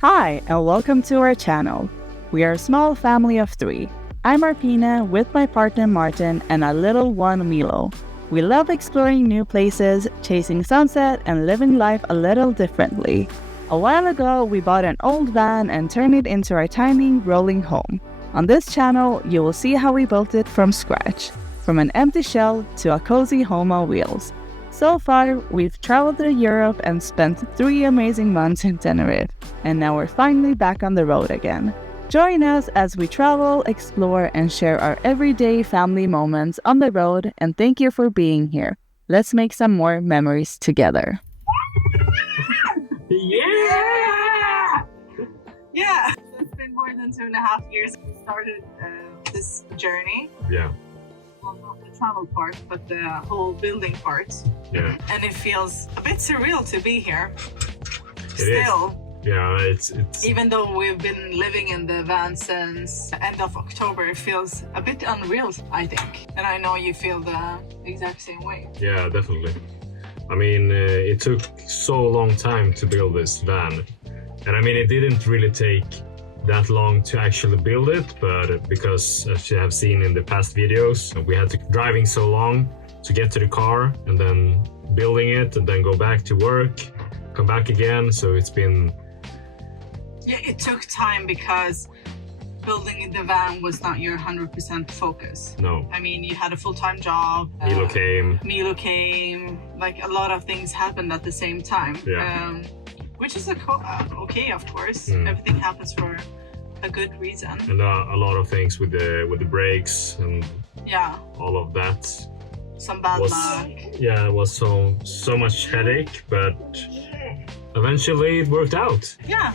Hi, and welcome to our channel. We are a small family of 3. I'm Arpina with my partner Martin and our little one Milo. We love exploring new places, chasing sunset, and living life a little differently. A while ago, we bought an old van and turned it into our tiny, rolling home. On this channel, you will see how we built it from scratch, from an empty shell to a cozy home on wheels. So far, we've traveled to Europe and spent 3 amazing months in Tenerife, and now we're finally back on the road again. Join us as we travel, explore, and share our everyday family moments on the road, and thank you for being here. Let's make some more memories together. Yeah! Yeah! It's been more than 2.5 years since we started this journey. Yeah. Well, not the travel part, but the whole building part. Yeah. And it feels a bit surreal to be here. It Still. is. Yeah, it's Even though we've been living in the van since end of October, it feels a bit unreal, I think. And I know you feel the exact same way. Yeah, definitely. I mean, it took so long time to build this van. And I mean, it didn't really take that long to actually build it, but because as you have seen in the past videos, we had to driving so long to get to the car and then building it and then go back to work, come back again. So it's been... Yeah, it took time because building the van was not your 100% focus. No. I mean, you had a full-time job. Milo came. Like a lot of things happened at the same time. Yeah. Which is okay, of course. Everything happens for a good reason. And a lot of things with the brakes and all of that. Some bad luck. Yeah, it was so much headache, but eventually it worked out. Yeah.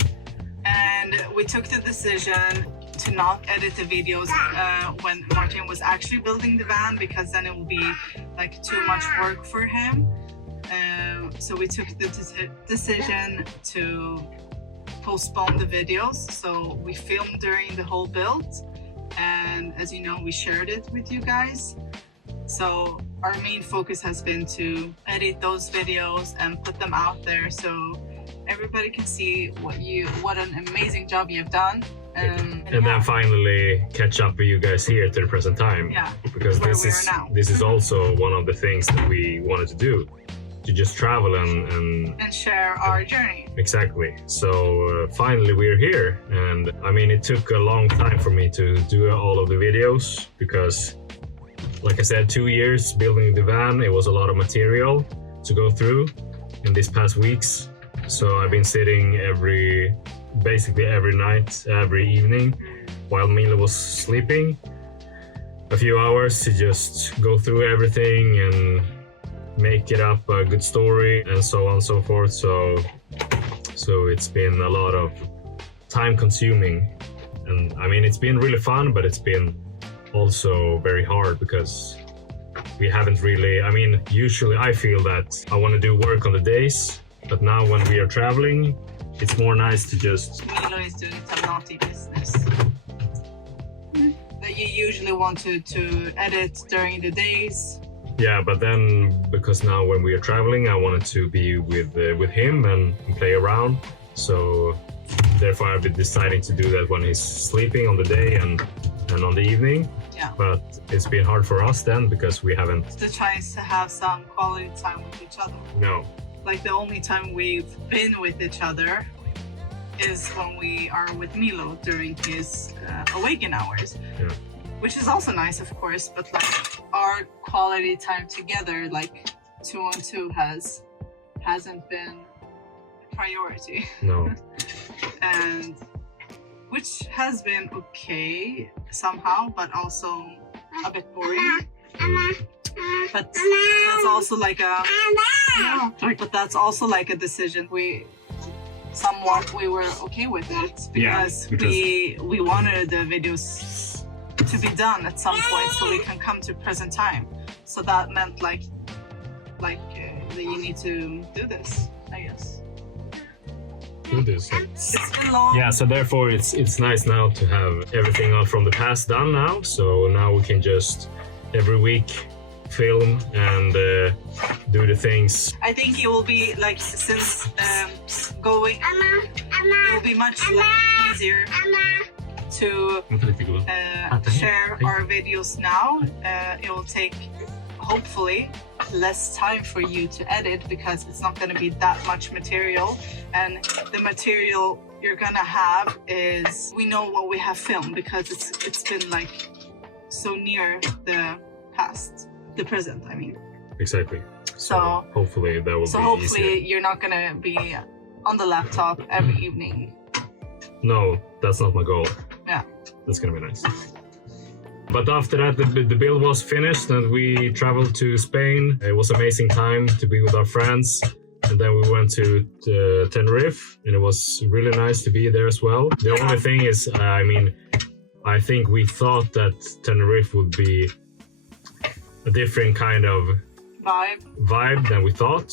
And we took the decision to not edit the videos when Martin was actually building the van, because then it will be like too much work for him. So we took the decision to postpone the videos. So we filmed during the whole build, and as you know, we shared it with you guys. So our main focus has been to edit those videos and put them out there so everybody can see what an amazing job you've done. And then finally catch up with you guys here to the present time. Yeah, because this is also one of the things that we wanted to do, to just travel and share our journey. Exactly. So finally we're here, and I mean, it took a long time for me to do all of the videos because, like I said, 2 years building the van. It was a lot of material to go through in these past weeks. So I've been sitting basically every night, every evening, while Milo was sleeping, a few hours to just go through everything and make it up a good story and so on and so forth. So it's been a lot of time consuming, and I mean, it's been really fun, but it's been also very hard because we haven't really, I mean, usually I feel that I want to do work on the days, but now when we are traveling, it's more nice to just... Milo is doing some naughty business that you usually want to edit during the days. Yeah, but then because now when we are traveling, I wanted to be with him and play around. So therefore I've been deciding to do that when he's sleeping on the day and on the evening. Yeah. But it's been hard for us then because we haven't... The chance to have some quality time with each other. No. Like the only time we've been with each other is when we are with Milo during his awaken hours. Yeah. Which is also nice, of course, but like our quality time together, like 2 on 2 hasn't been a priority. No. And which has been okay somehow, but also a bit boring. But that's also like but that's also like a decision we were okay with it because we wanted the videos to be done at some point so we can come to present time. So that meant like that you need to do this, I guess. It's been long. Yeah, so therefore it's nice now to have everything from the past done now. So now we can just every week film and do the things. I think it will be like, since going, it will be much easier to share our videos now. It will take, hopefully, less time for you to edit, because it's not going to be that much material, and the material you're gonna have is, we know what we have filmed, because it's been like so near the past, the present, I mean. Exactly. So hopefully that will be hopefully easier. you're not gonna be on the laptop every evening. No, that's not my goal. Yeah, that's gonna be nice. But after that, the build was finished and we traveled to Spain. It was an amazing time to be with our friends. And then we went to Tenerife, and it was really nice to be there as well. The only thing is, I mean, I think we thought that Tenerife would be a different kind of vibe than we thought.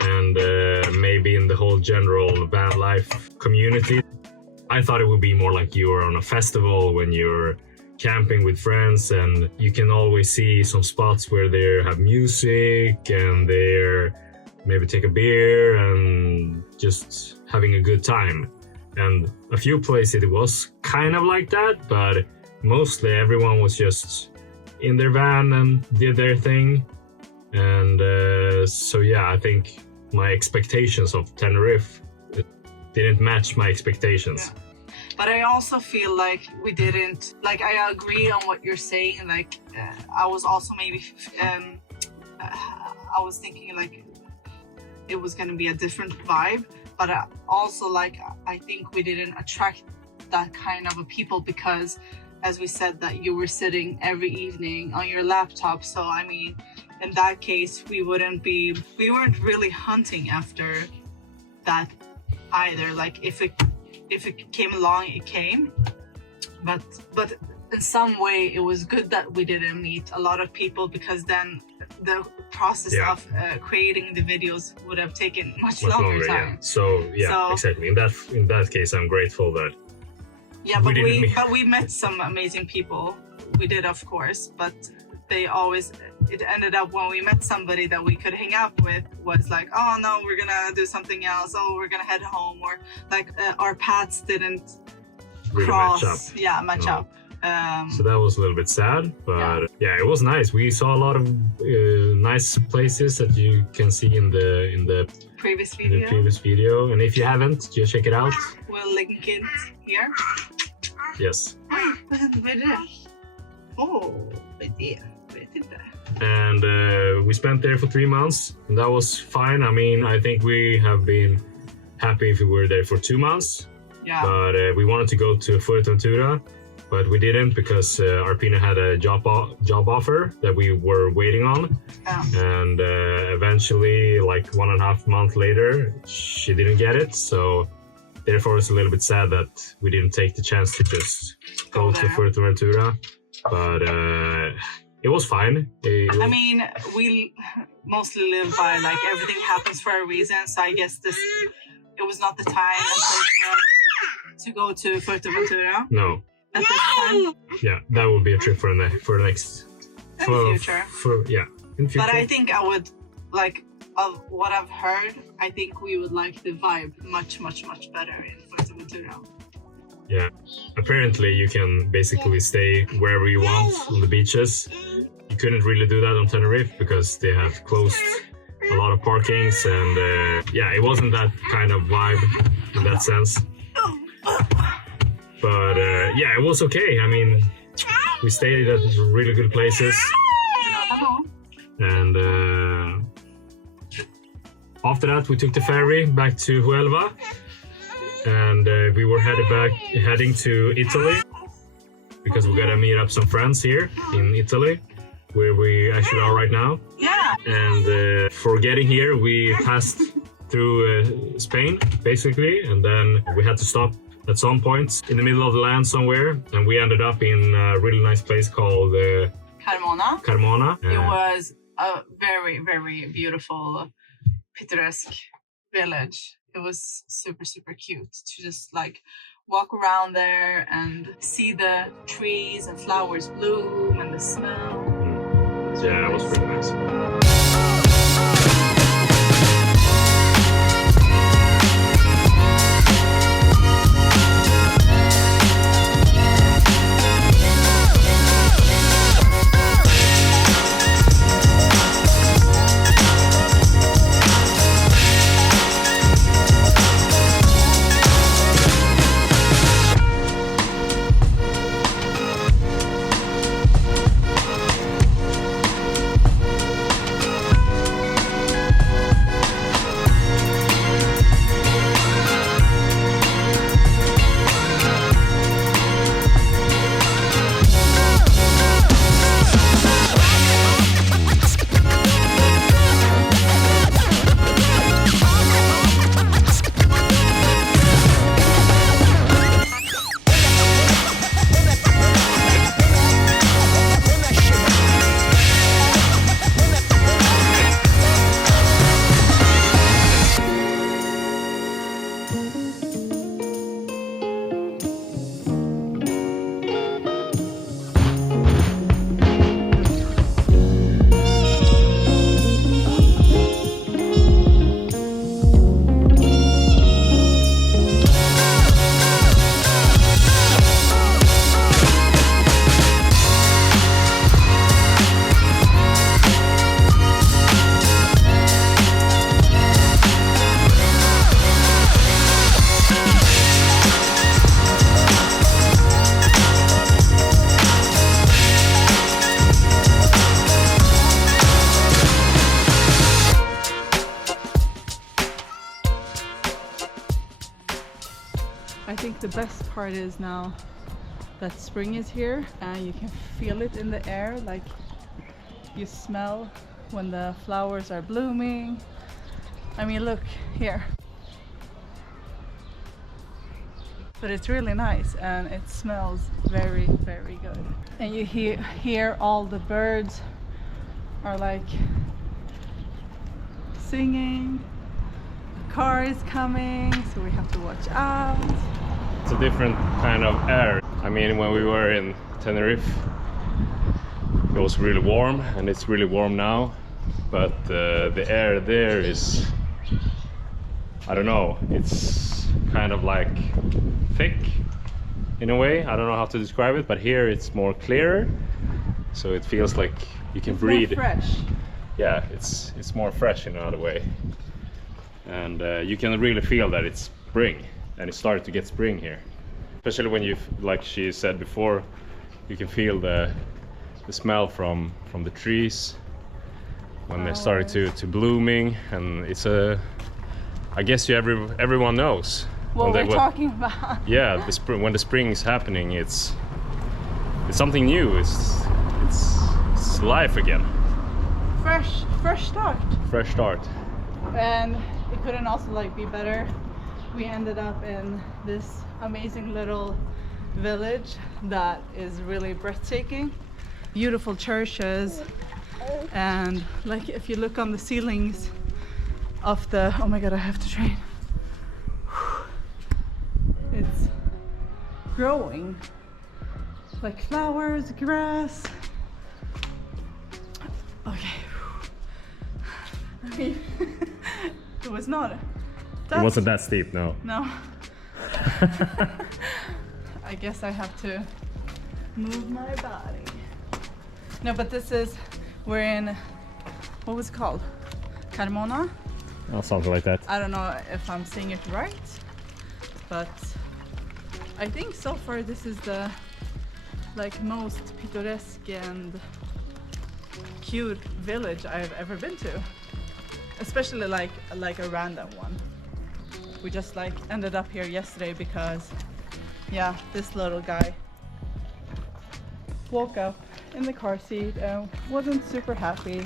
And maybe in the whole general van life community. I thought it would be more like you were on a festival when you're camping with friends, and you can always see some spots where they have music and they're maybe take a beer and just having a good time. And a few places it was kind of like that, but mostly everyone was just in their van and did their thing. And so yeah, I think my expectations of Tenerife didn't match my expectations. Yeah. But I also feel like we didn't, like, I agree on what you're saying. Like, I was also maybe, I was thinking like it was going to be a different vibe, but also, like, I think we didn't attract that kind of a people, because as we said, that you were sitting every evening on your laptop. So I mean, in that case, we weren't really hunting after that either. Like, if it came along, it came, but in some way it was good that we didn't meet a lot of people, because then the process of creating the videos would have taken much longer time. Yeah. So exactly. In that case, I'm grateful that. Yeah, but we met some amazing people. We did, of course, but it ended up when we met somebody that we could hang out with was like, oh no, we're gonna do something else. Oh, we're gonna head home, or like our paths didn't really cross. Match up. So that was a little bit sad, but yeah, it was nice. We saw a lot of nice places that you can see in the previous video. And if you haven't, just check it out. We'll link it here. Yes. And we spent there for 3 months, and that was fine. I mean, I think we have been happy if we were there for 2 months. Yeah. But we wanted to go to Fuerteventura, but we didn't, because Arpina had a job offer that we were waiting on. Yeah. And eventually, like 1.5 months later, she didn't get it. So therefore, it's a little bit sad that we didn't take the chance to just go to Fuerteventura. But it was fine. I mean, we mostly live by, like, everything happens for a reason. So I guess it was not the time and place for us to go to Fuerteventura. No. At this time. Yeah, that would be a trip for next. In the future. In future. But I think I would, like, of what I've heard, I think we would like the vibe much, much, much better in Fuerteventura. Yeah, apparently you can basically stay wherever you want on the beaches. You couldn't really do that on Tenerife because they have closed a lot of parkings, and yeah, it wasn't that kind of vibe in that sense. But yeah, it was okay. I mean, we stayed at really good places, and after that we took the ferry back to Huelva, and we were heading to Italy, because we gotta meet up some friends here in Italy, where we actually are right now. Yeah. And for getting here, we passed through Spain, basically, and then we had to stop at some point in the middle of the land somewhere, and we ended up in a really nice place called Carmona. It was a very, very beautiful, picturesque village. It was super, super cute to just, like, walk around there and see the trees and flowers bloom and the smell. So yeah, it was pretty nice. I think the best part is now that spring is here and you can feel it in the air, like you smell when the flowers are blooming. I mean, look here. But it's really nice and it smells very, very good. And you hear all the birds are like singing. The car is coming, so we have to watch out. It's a different kind of air. I mean, when we were in Tenerife, it was really warm, and it's really warm now. But the air there is, I don't know, it's kind of like thick in a way. I don't know how to describe it, but here it's more clearer, so it feels like you can breathe. More fresh. Yeah, it's more fresh in another way, and you can really feel that it's spring, and it started to get spring here. Especially when you, like she said before, you can feel the smell from the trees when they started to blooming, and it's a, I guess everyone knows What we're talking about. Yeah, the spring, when the spring is happening, it's something new. It's life again. Fresh start. Fresh start. And it couldn't also like be better. We ended up in this amazing little village that is really breathtaking. Beautiful churches, and like if you look on the ceilings of the, oh my god, I have to train. It's growing like flowers, grass. Okay. I mean, it was not. It wasn't that steep, no. No. I guess I have to move my body. No, but this is, we're in, what was it called? Carmona? Oh, something like that. I don't know if I'm saying it right, but I think so far this is the like most picturesque and cute village I've ever been to. Especially like a random one. We just like ended up here yesterday because, yeah, this little guy woke up in the car seat and wasn't super happy.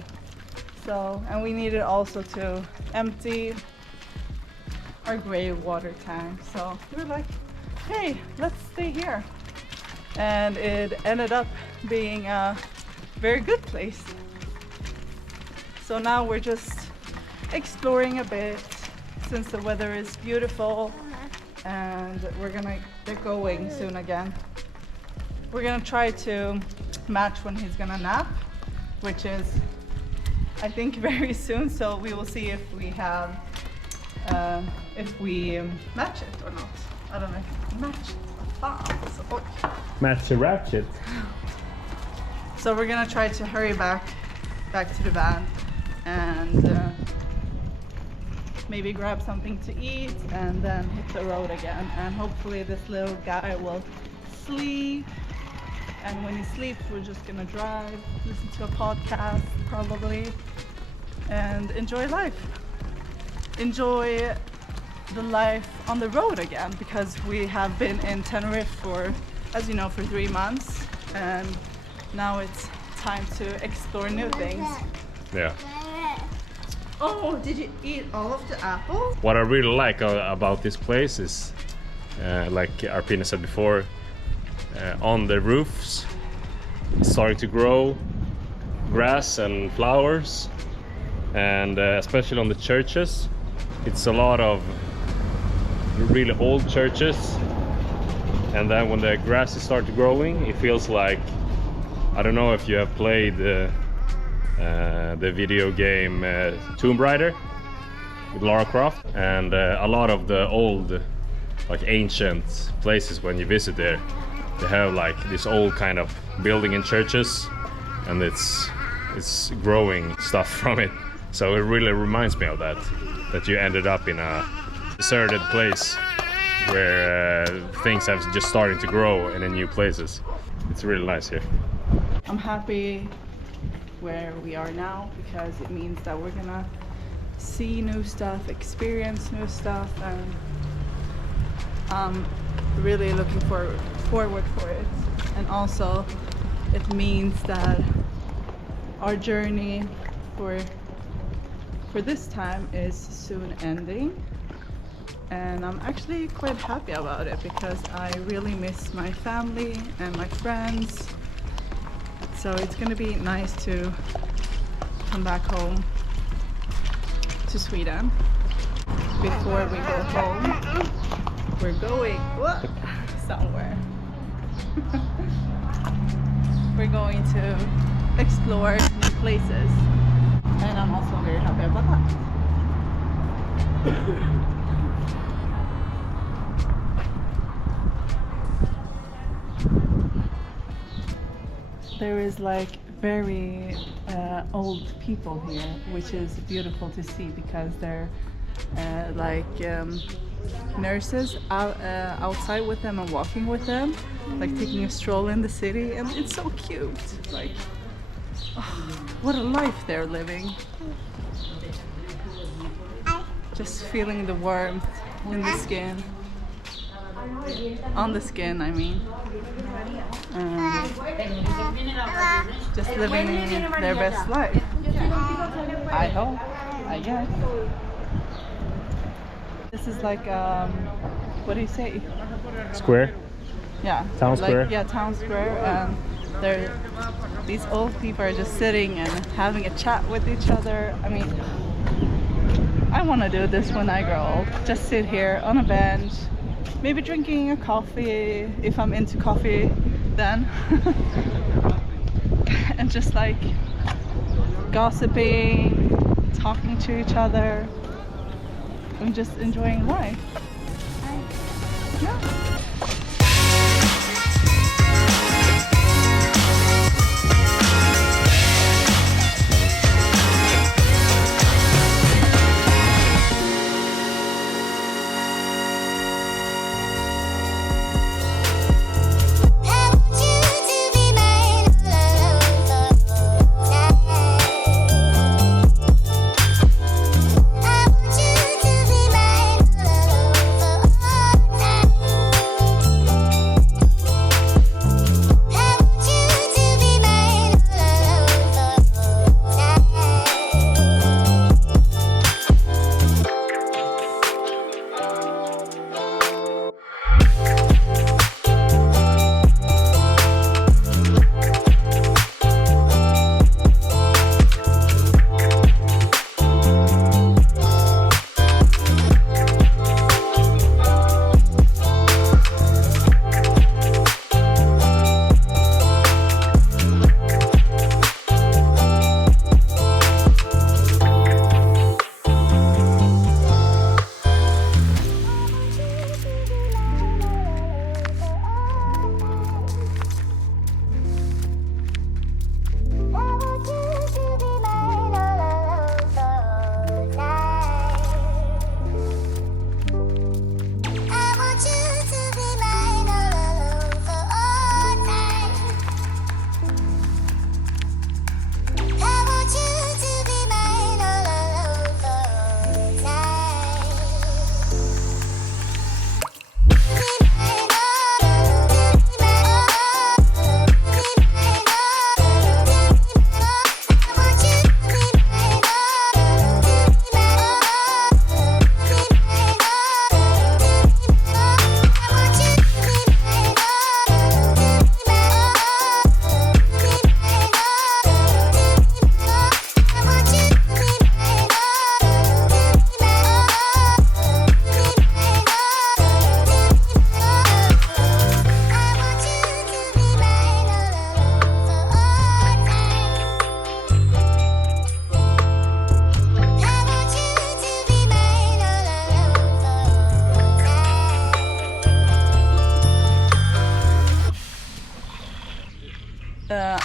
So, and we needed also to empty our gray water tank. So we were like, hey, let's stay here. And it ended up being a very good place. So now we're just exploring a bit since the weather is beautiful, and we're gonna get going soon again. We're gonna try to match when he's gonna nap, which is, I think, very soon. So we will see if we have, if we match it or not. I don't know. Match it. Oh. Match the ratchet. So we're gonna try to hurry back to the van and maybe grab something to eat and then hit the road again. And hopefully this little guy will sleep. And when he sleeps, we're just gonna drive, listen to a podcast probably, and enjoy life. Enjoy the life on the road again, because we have been in Tenerife for, as you know, for 3 months, and now it's time to explore new things. Yeah. Oh, did you eat all of the apples? What I really like about this place is, like Arpina said before, on the roofs it's starting to grow grass and flowers, and especially on the churches, it's a lot of really old churches, and then when the grass is started growing, it feels like, I don't know if you have played the video game Tomb Raider with Lara Croft, and a lot of the old, like ancient places, when you visit there, they have like this old kind of building in churches, and it's growing stuff from it. So it really reminds me of that you ended up in a deserted place where things have just starting to grow in new places. It's really nice here. I'm happy where we are now, because it means that we're gonna see new stuff, experience new stuff, and I'm really looking forward for it. And also it means that our journey for this time is soon ending, and I'm actually quite happy about it, because I really miss my family and my friends. So it's gonna be nice to come back home to Sweden. Before we go home, we're going somewhere. We're going to explore new places, and I'm also very happy about that. There is like very old people here, which is beautiful to see, because they're like nurses outside with them and walking with them, like taking a stroll in the city, and it's so cute. Like, oh, what a life they're living. Just feeling the warmth in the skin, on the skin, I mean. Just living their best life, I hope, I guess. This is like, what do you say? Square? Yeah. Town square? Like, yeah, town square. And these old people are just sitting and having a chat with each other. I mean, I want to do this when I grow old. Just sit here on a bench, maybe drinking a coffee, if I'm into coffee then. And just like gossiping, talking to each other. I'm just enjoying life. Yeah.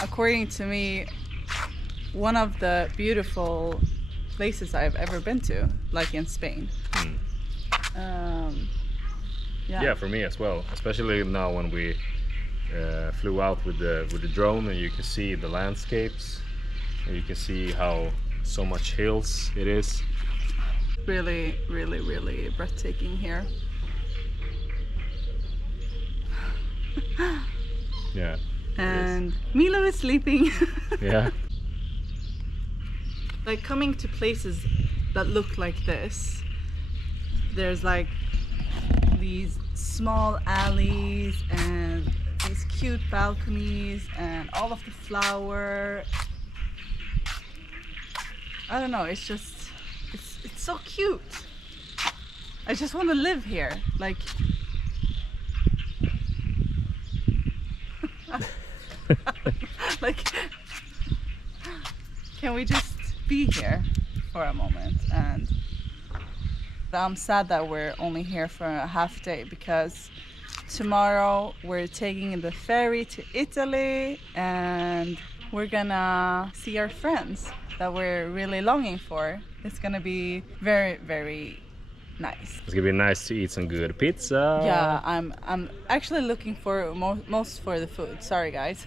according to me, one of the beautiful places I've ever been to, like in Spain. Yeah, for me as well. Especially now when we flew out with the drone, and you can see the landscapes, and you can see how so much hills it is. Really, really, really breathtaking here. Yeah. And Milo is sleeping. Yeah. Like coming to places that look like this, there's like these small alleys and these cute balconies and all of the flower. I don't know, it's just it's so cute. I just want to live here, like like can we just be here for a moment? And I'm sad that we're only here for a half day, because tomorrow we're taking the ferry to Italy and we're gonna see our friends that we're really longing for. It's gonna be very, very nice. It's gonna be nice to eat some good pizza. Yeah, I'm actually looking for most for the food. Sorry, guys.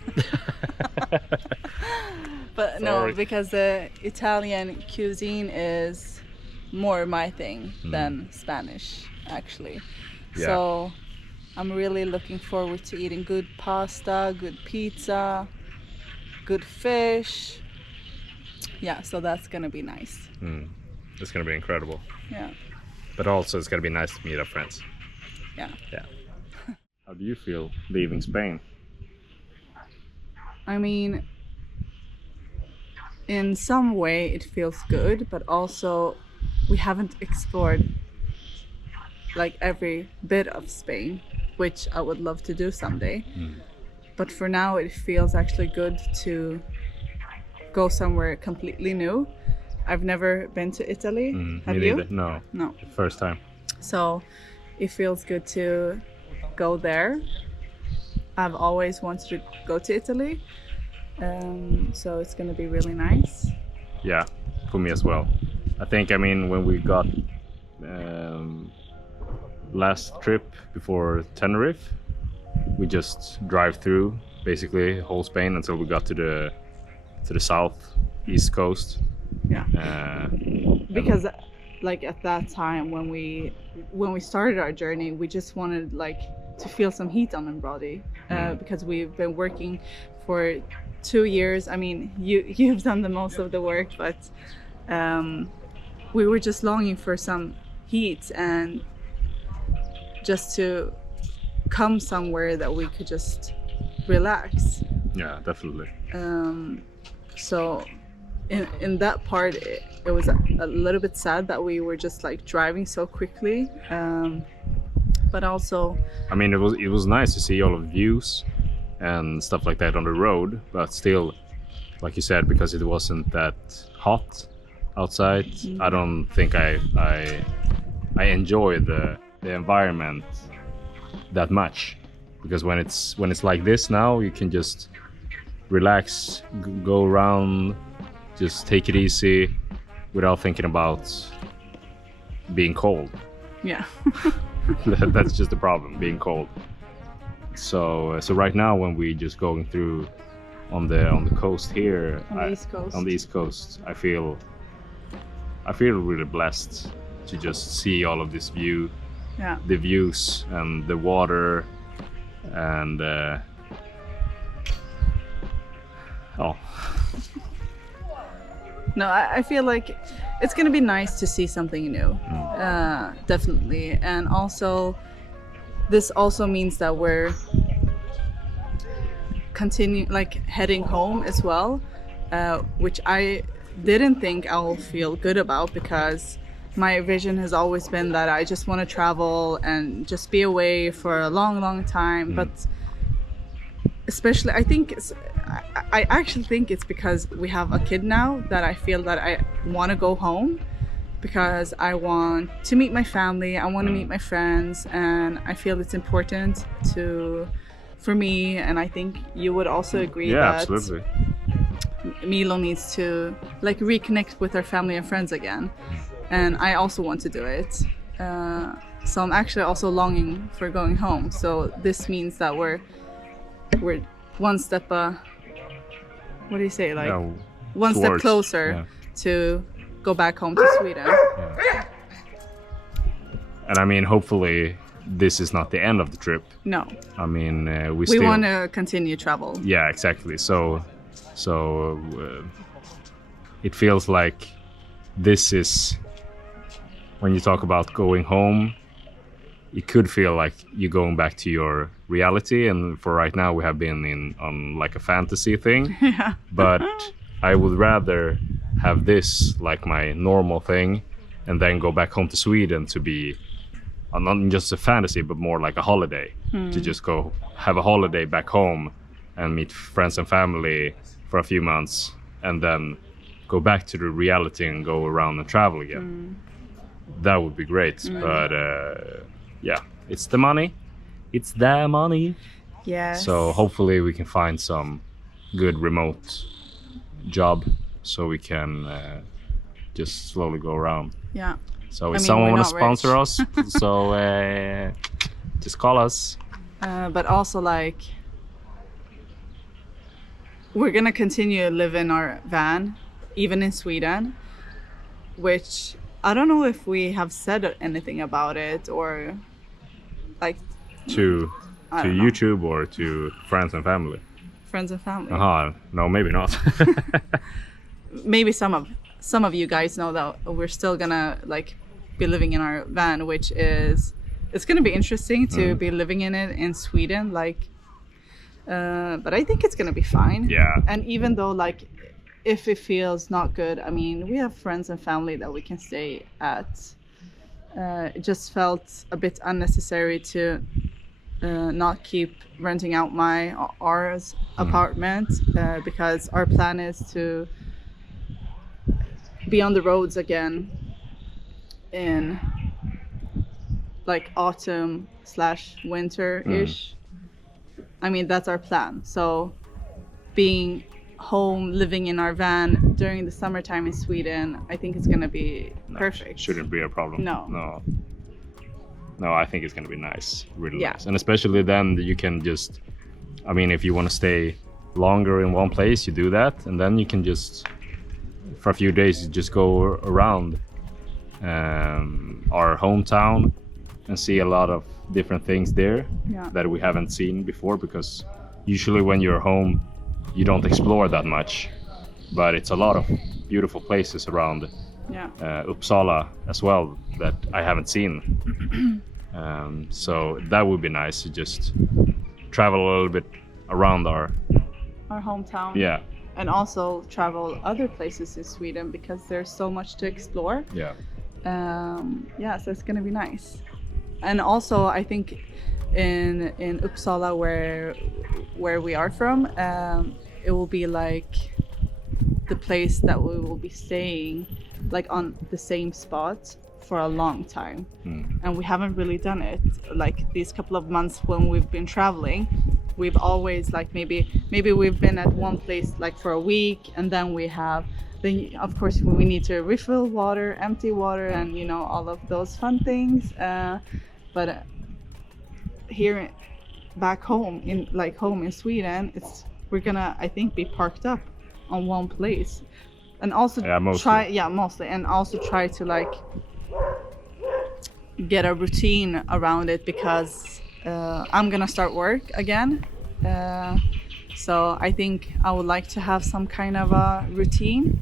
But Sorry. no, because the Italian cuisine is more my thing than Spanish, actually. Yeah. So I'm really looking forward to eating good pasta, good pizza, good fish. Yeah, so that's gonna be nice. It's gonna be incredible. Yeah. But also it's gonna be nice to meet our friends. Yeah. Yeah. How do you feel leaving Spain? I mean, in some way it feels good, but also we haven't explored like every bit of Spain, which I would love to do someday. But for now it feels actually good to go somewhere completely new. I've never been to Italy. Have Me you? neither. No. No. First time. So it feels good to go there. I've always wanted to go to Italy. So it's gonna be really nice. Yeah, for me as well. I think, I mean, when we got last trip before Tenerife, we just drive through basically whole Spain until we got to the south east coast. Yeah. Because like at that time when we started our journey, we just wanted like to feel some heat on our body, because we've been working for 2 years. I mean, you've done the most of the work, but we were just longing for some heat and just to come somewhere that we could just relax. Yeah, definitely. So in that part it was a little bit sad that we were just like driving so quickly, but also, I mean, it was nice to see all of the views and stuff like that on the road, but still, like you said, because it wasn't that hot outside, I don't think I enjoy the environment that much, because when it's like this now, you can just relax, go around, just take it easy without thinking about being cold. yeah. That's just the problem, being cold. So right now, when we just going through on the coast here, On the East Coast. I feel really blessed to just see all of this view, Yeah. the views and the water, and No, I feel like it's gonna be nice to see something new, definitely. And also, this also means that we're heading home as well, which I didn't think I'll feel good about, because my vision has always been that I just want to travel and just be away for a long time. But especially, I actually think it's because we have a kid now that I feel that I want to go home, because I want to meet my family, I want to meet my friends, and I feel it's important for me, and I think you would also agree Yeah, that absolutely. Milo needs to like reconnect with her family and friends again, and I also want to do it. So I'm actually also longing for going home. So this means that we're one step what do you say, like Yeah, one step towards- closer yeah. to go back home to Sweden. And I mean, hopefully, this is not the end of the trip. No, I mean, we we still want to continue travel. Yeah, exactly. So it feels like this is when you talk about going home, it could feel like you're going back to your reality, and for right now we have been on like a fantasy thing. Yeah. But I would rather have this like my normal thing and then go back home to Sweden to be not just a fantasy but more like a holiday, to just go have a holiday back home and meet friends and family for a few months and then go back to the reality and go around and travel again. That would be great. But yeah, it's the money. It's the money. Yes. So hopefully we can find some good remote job so we can just slowly go around. Yeah. So I if mean, someone we're want to not sponsor rich. us, so just call us. But also like we're gonna continue to live in our van, even in Sweden, which I don't know if we have said anything about it or like To I don't know. YouTube or to friends and family. friends and family. No, maybe not. Maybe some of you guys know that we're still gonna like be living in our van, which is it's gonna be interesting to be living in it in Sweden, like but I think it's gonna be fine. Yeah. And even though like if it feels not good, I mean we have friends and family that we can stay at. It just felt a bit unnecessary to not keep renting out our apartment because our plan is to be on the roads again in like autumn / winter-ish. I mean, that's our plan. So being home, living in our van during the summertime in Sweden, I think it's gonna be perfect. Shouldn't be a problem. No. No, I think it's gonna be nice, really Yeah. nice. And especially then you can just, I mean, if you want to stay longer in one place, you do that, and then you can just, for a few days, you just go around our hometown and see a lot of different things there Yeah. that we haven't seen before, because usually when you're home, you don't explore that much, but it's a lot of beautiful places around Yeah. Uppsala as well that I haven't seen. So that would be nice to just travel a little bit around our hometown. yeah And also travel other places in Sweden because there's so much to explore. Yeah, so it's gonna be nice. And also I think in Uppsala where we are from, it will be like the place that we will be staying like on the same spot for a long time. And we haven't really done it like these couple of months when we've been traveling. We've always like maybe we've been at one place like for a week, and then of course we need to refill water, empty water, and you know all of those fun things. But here back home in Sweden, we're gonna I think be parked up on one place, and also mostly and also try to like get a routine around it because I'm gonna start work again, so I think I would like to have some kind of a routine.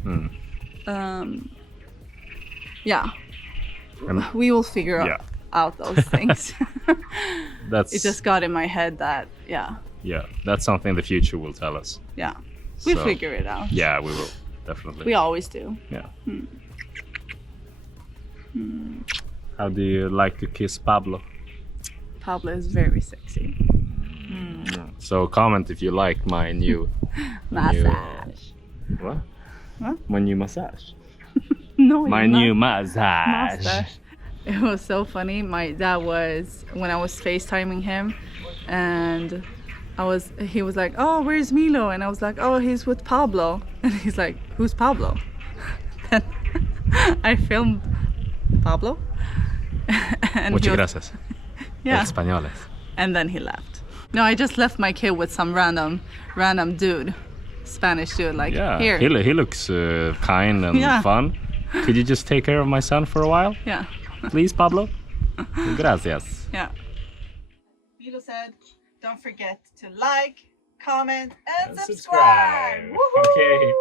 We will figure out those things. It just got in my head that that's something the future will tell us. We'll figure it out. Yeah, we will definitely. We always do. How do you like to kiss Pablo? Pablo is very sexy. So comment if you like my new Massage. What? What? My new massage. No, My new massage. mustache. It was so funny. My dad was when I was FaceTiming him, and he was like, oh, where's Milo? And I was like, oh, he's with Pablo. And he's like, who's Pablo? Then I filmed Pablo. And Muchas gracias. yeah. Españoles. And then he left. No, I just left my kid with some random dude, Spanish dude. Like, Yeah, here. he looks kind and Yeah. fun. Could you just take care of my son for a while? Yeah. Please, Pablo? Gracias. Yeah. Milo said, don't forget to like, comment, and subscribe. Woohoo! Okay.